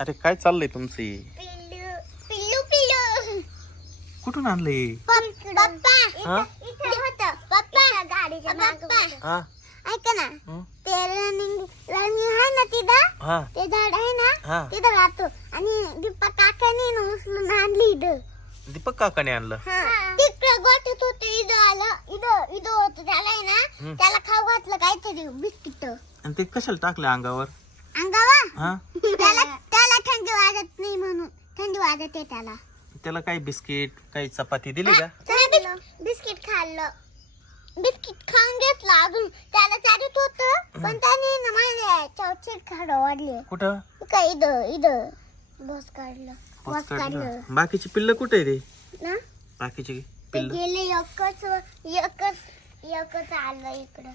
अरे काय चाललंय तुमचं? हे? पिल्लू पिल्लू पिल्लू. कुठून आणलंय? पप्पा हा? इथे होतं. पप्पा गाडीच्या मागे हा? ऐका ना हं? ते रनिंग रनिंग आहे ना तिथं? हा. ते झाड आहे ना हा. तिथं राहतो. आणि दीपा काकाने ना उचलून आणली इथं. दीपक काकाने आणलं? तिकडं गोठ्यात होतं इथं आलं इथं इथं होतं. त्याला आहे ना हं. त्याला खाऊ घातलं काहीतरी बिस्किट. आणि ते कशाला टाकलं अंगावर? अंगावा हा त्याला त्याला थंडी वाजत नाही म्हणून थंडी वाजत आहे त्याला. त्याला काही बिस्किट काही चपाती दिली का? बिस्किट खाल्लं. बिस्किट खाऊन घेतलं अजून. त्याला चालत होत पण त्याने ना माझ्या चौचीत खाड वाढले कुठं? काय इथं इथं. बस काढलं. बस बाकीची पिल्ल कुठे रे? ना? बाकीची ते पिल्ल? गेले एकच एकच एकच आलं इकडं.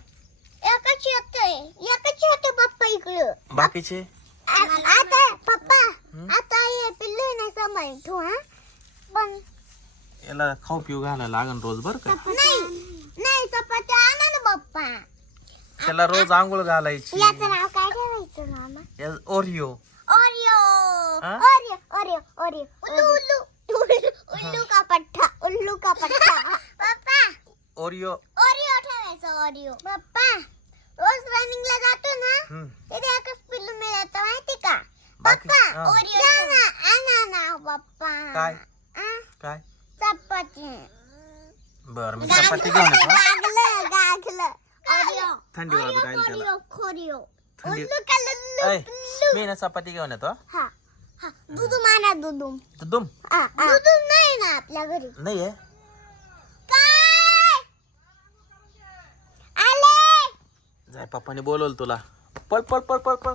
एकच येतोय. एकच येतोय पप्पा इकडं. बाकीचे? आ- आता पप्पा हं? आता हे पिल्लू नाही सांभाळ तू हा पण याला खाऊ पिऊ घालायला लागन रोज बर का? नाही नाही चपाती आणा ना पप्पा. त्याला रोज आंघोळ घालायची. याचं नाव काय ठेवायचं मामा? या- ओरिओ ओरिओ हा? ओरिओ ओरिओ ओरिओ उल्लू उल्लू उल्लू उल्लू का पट्टा उल्लू का पट्टा. पप्पा. ओरिओ ओरिओ ठेवायचं ओरिओ पप्पा रोज रनिंगला जातो ना हम्म. तिथे एकच पिल्लू मिळतं माहिती का? बाकी- पप्पा हा. ओरिओ ना आणा ना पप्पा. काय? आ, काय? बर मी चपाती घेऊन येतो थंडी वाजत राहील त्याला. थंडी- ऐ. मी ना चपाती घेऊन येतो दुधू माना दुधू दुदुम दुधू नाही ना आपल्या घरी. नाही आहे काय? आले. जाय पप्पाने बोलवलं तुला. पळ पळ पळ पळ पळ.